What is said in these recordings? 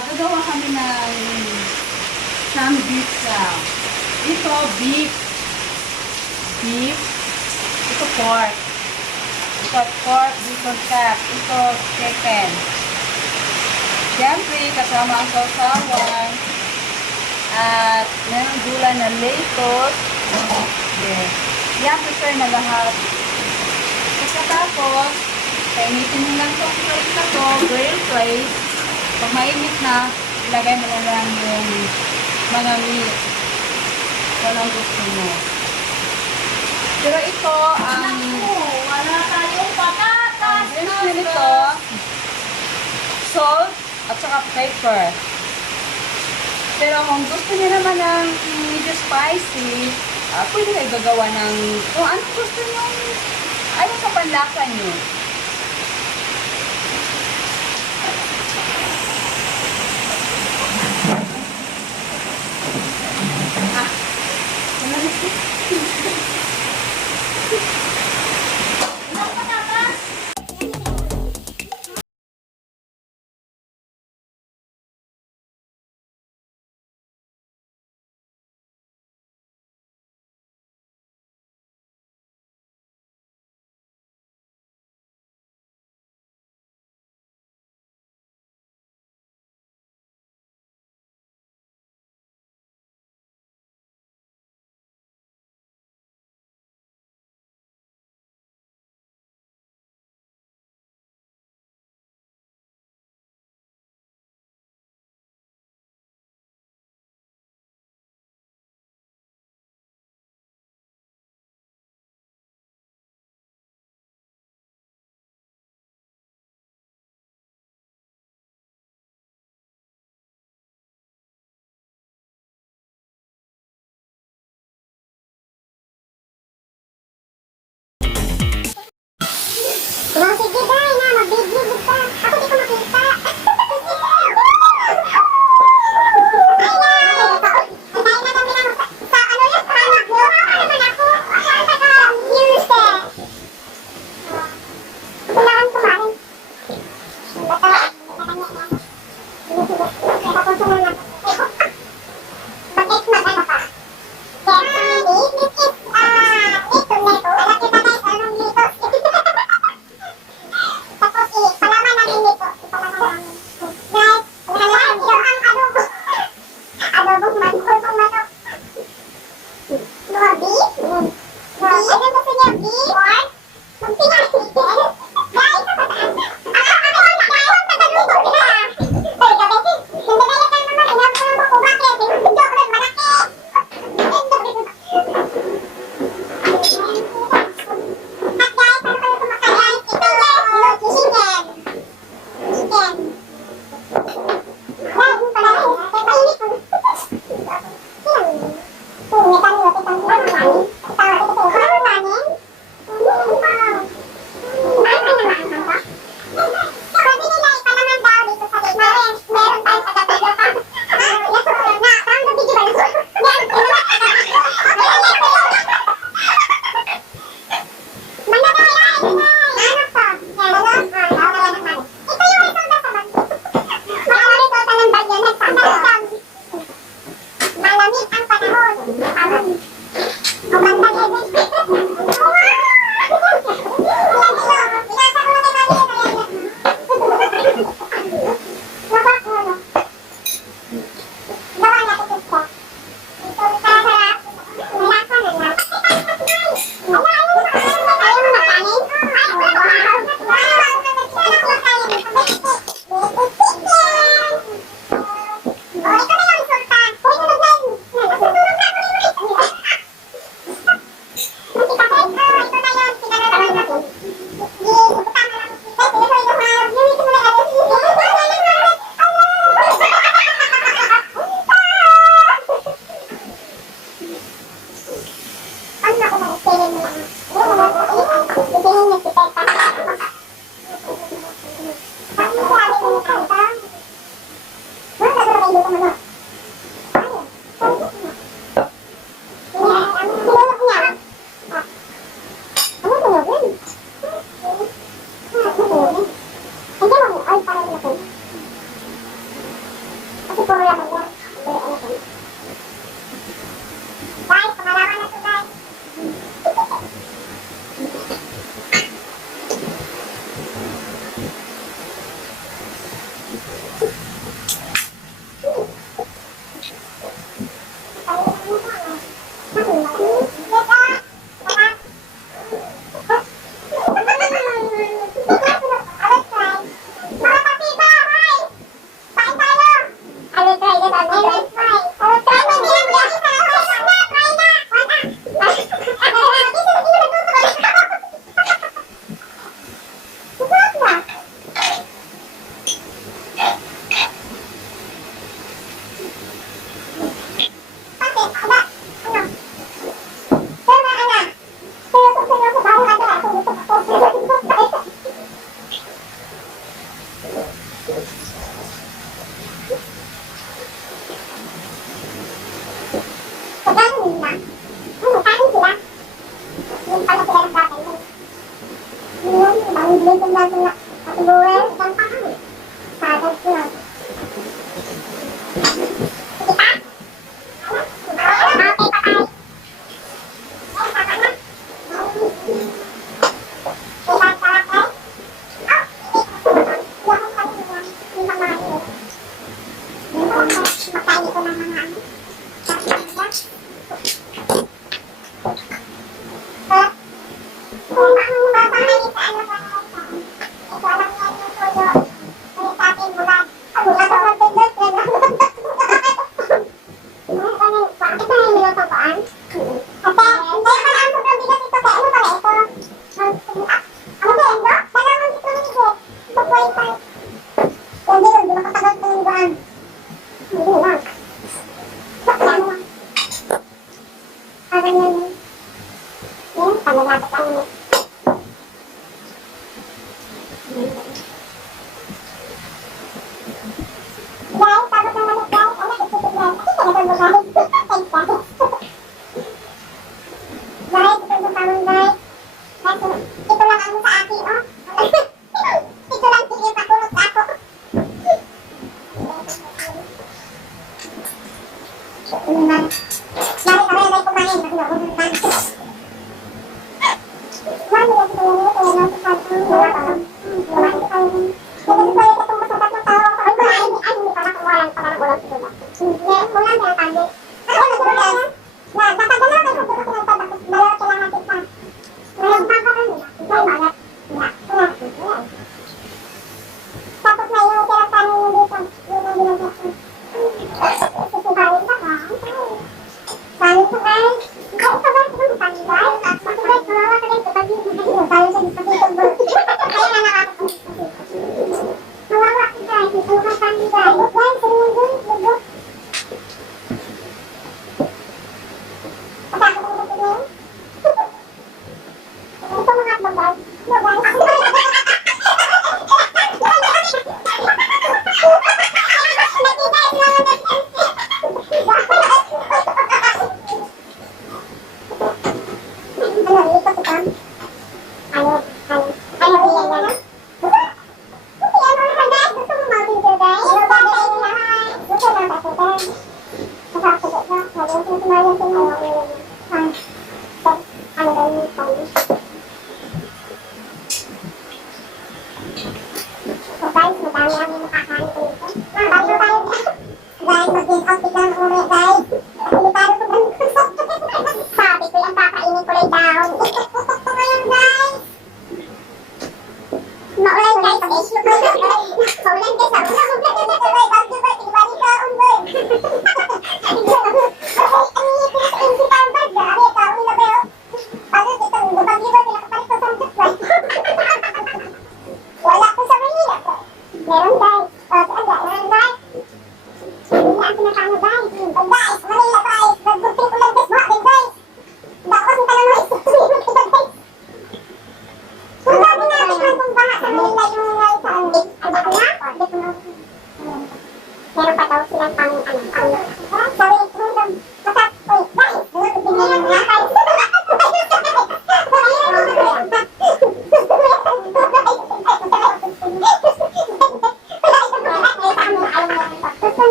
gagawa kami ng samgyeopsal. Ito, beef. Beef. Ito, pork. Ito, pork, bacon fat. Ito, chicken. Siyempre, kasama ang sausawan. At meron gulay na lettuce. Okay. Yan, prepare na lahat. Pagkatapos, painitin mo lang itong plate na to, grill plate. Pag mainit na, ilagay mo na lang yung mga meat. Kung anong gusto mo. Pero ito, ang Wala tayong patatas. gusto nito, salt at saka pepper. Pero kung gusto niyo naman ng medyo spicy, pwede kayo gagawa ng kung ano gusto niyo, ano sa panlasa niyo.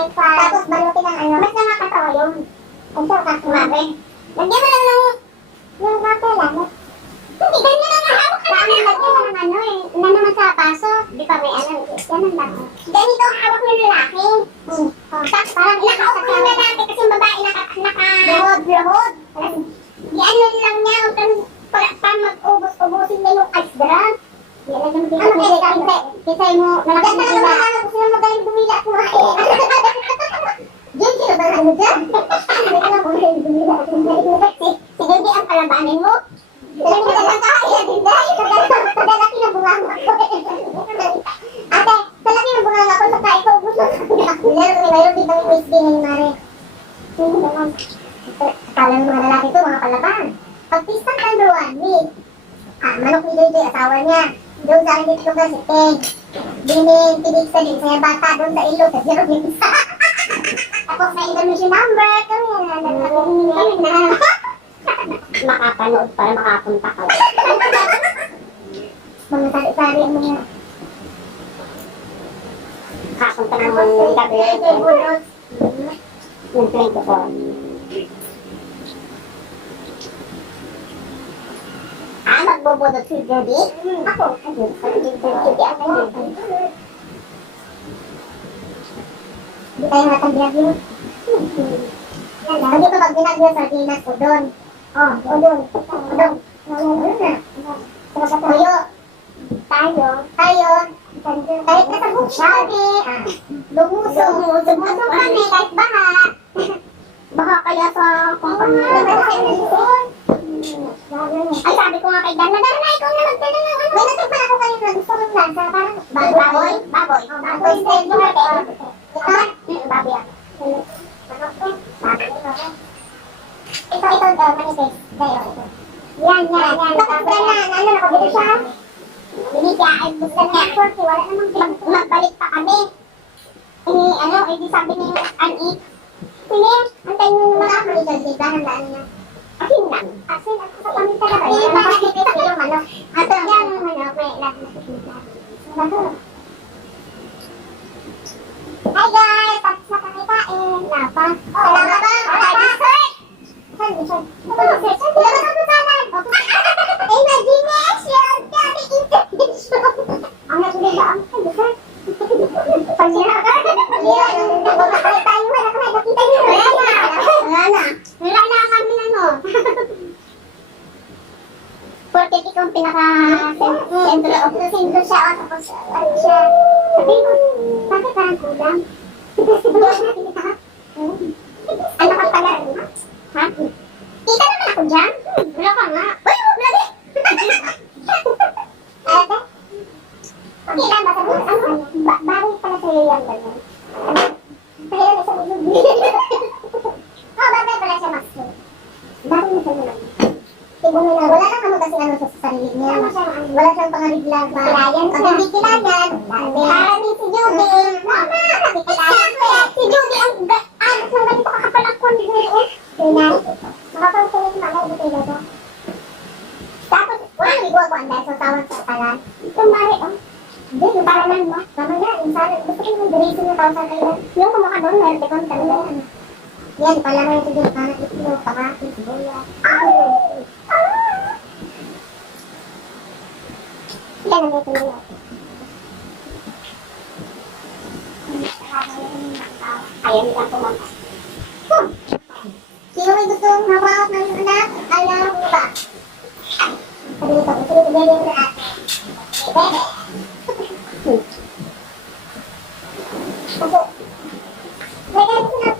white sauce. Tapos balutin ng ano. Mas nakakatawa yun. Ang sarap kumabe. Lagyan mo lang ng yung water lang. Hindi, ganyan lang hawak ka namin. Lagyan mo ng ano eh. Na naman sa paso. Di pa may ano. Ganun lang. Ganito ang hawak ng lalaki. Tapos parang ilakaw ng lalaki kasi yung babae naka-luhod. Yan lang niya. Para mag-ubos-ubusin niya yung ice drop. Kita mo, malakas na sila. Gusto na magaling bumila at kumain. Diyan sila ba ano dyan? Hindi ko lang magaling bumila at kumain. Si Gaby ang palabanin mo. Dali mo lang kaya din dahil. Kadalaki na bungang ako. Ate, kalaki na bungang ako sa kain ko. Gusto na. Mayroon dito yung whiskey ngayon, Mare. Hindi naman. Akala ng mga lalaki ito, mga palaban. Pag pistang kanduan, manok ni JJ, asawa niya. Doon sa akin dito kasi, tinig sa din, saya bata doon sa ilo, sa zero din. Tapos may Indonesian number, kami na. Makapanood para makapunta ka. Mga sari-sari mo nga. Makapunta ng mga gabi. Yung 24. Magbobodot si Gaby? Ako. Hindi tayo nataglag yun. Hindi ko pag binagyo sa Sardinas ko doon. O doon. Tuyo. Tayo. Kahit nasa kami. Lumusong kami kahit baha. Baha kaya sa kumpanya. Ay, sabi ko nga kay Dan, Darna, ikaw na magdala ng ano. May nasagpan ako kanina, gusto ko lang sa parang baboy. Baboy style mo natin. Baboy ako. Ito, manifest. Yan. Tapos na, nakabili siya. Bili siya, ay gusto niya. Wala namang magbalik pa kami. Di sabi niya, Annie, sige, antayin mo naman ako dito, diba, nandaan niya. Asin lang. Sa kami talaga. Nakakipit ko yung ano. Ato yan, may lahat na sikita. Hi guys! Tapos na kami kain. Lapa. Lapa ba? Dessert! Saan dessert? Dessert? Dessert ako salad. Imagination! Dati intention! Ang natuloy ba ang dessert? Pagkira ka? Yan. Nakakita tayo. Nakakita niyo. Wala na kami ano. Porque ikaw ang pinaka-sentro of the sentro siya. Tapos ano siya. Sabi ko, bakit parang kulang? Ano ka pala? Ha? Kita naman ako dyan? Wala ka nga. Uy, wala din! Ate? Okay lang ba? Bago pala sa'yo yan ganyan. Kaya na sa ulo. Bagay pala siya, Maxo. Bakit mo siya naman? Wala lang naman kasi ano sa sarili niya. Wala siyang pangariglan pa. Kilayan siya. Hindi kilayan. Parang si Judy. Mama! Si Judy ang anak ng ganito kakapalakon. Tingnan. Makapagsulit na ako. Buti na to. Tapos, walang iguwa-guan dahil sa tawag sa talan. Itong mare, hindi, yung talanan mo. Tama yan. Gusto ko yung duration yung tawag sa talan. Yung kumaka doon, meron ko talaga. Yan, pala mo yung sige, parang itlog, pamaki, sibuyas. Yan ang ito nila. Ayan, lang pumunta. Sino may gustong hawak ng anak? Ayaw mo ba? Sabi nito, gusto nito bebe mo na ate. Bebe! Opo. May ganito na.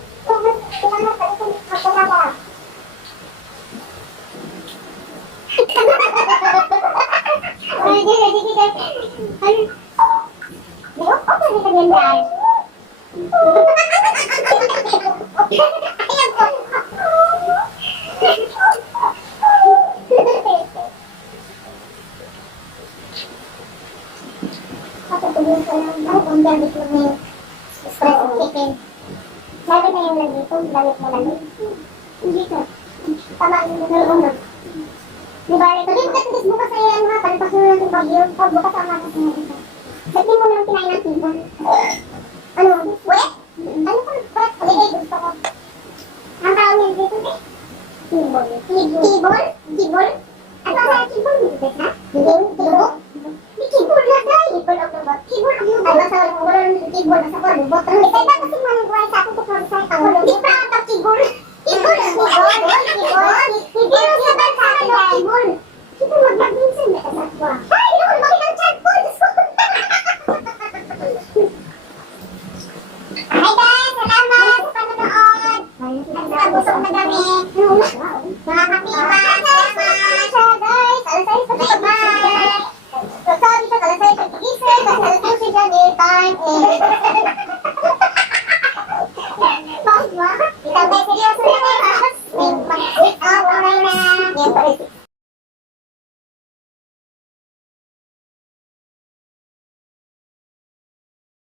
Sabi na yung lang dito, damit mo lang dito. Hindi ka. Tama yung nalunod. Diba, ito din kasi bukas ay ano ha, palipas mo lang yung bagyo. Pag bukas ang makas mo dito. Ba't di mo naman kinain ng tibon? Ano? Wet? Ano ko? Holiday gusto ko. Ang tawag nila dito eh. Kibol. Kibol? Kibol? Ano sa kibol? Ha? Kibol? Kibol? May kibol na tayo. Kibol ang lubot. Kibol ang lubot. Ano sa walang kibol na sa lubot? Ito kasi manungguay sa akin kung sa ako. Hindi pa ang kibol. Kibol ang kibol. Kibol. Kibol siya ba sa akin ang kibol? Kibol mag-minsan na kasatwa. Ay, hindi ko lumaki ng chat ko. Hi guys! Salamat sa panonood! Ang busog na dami. Mga kapitbahay!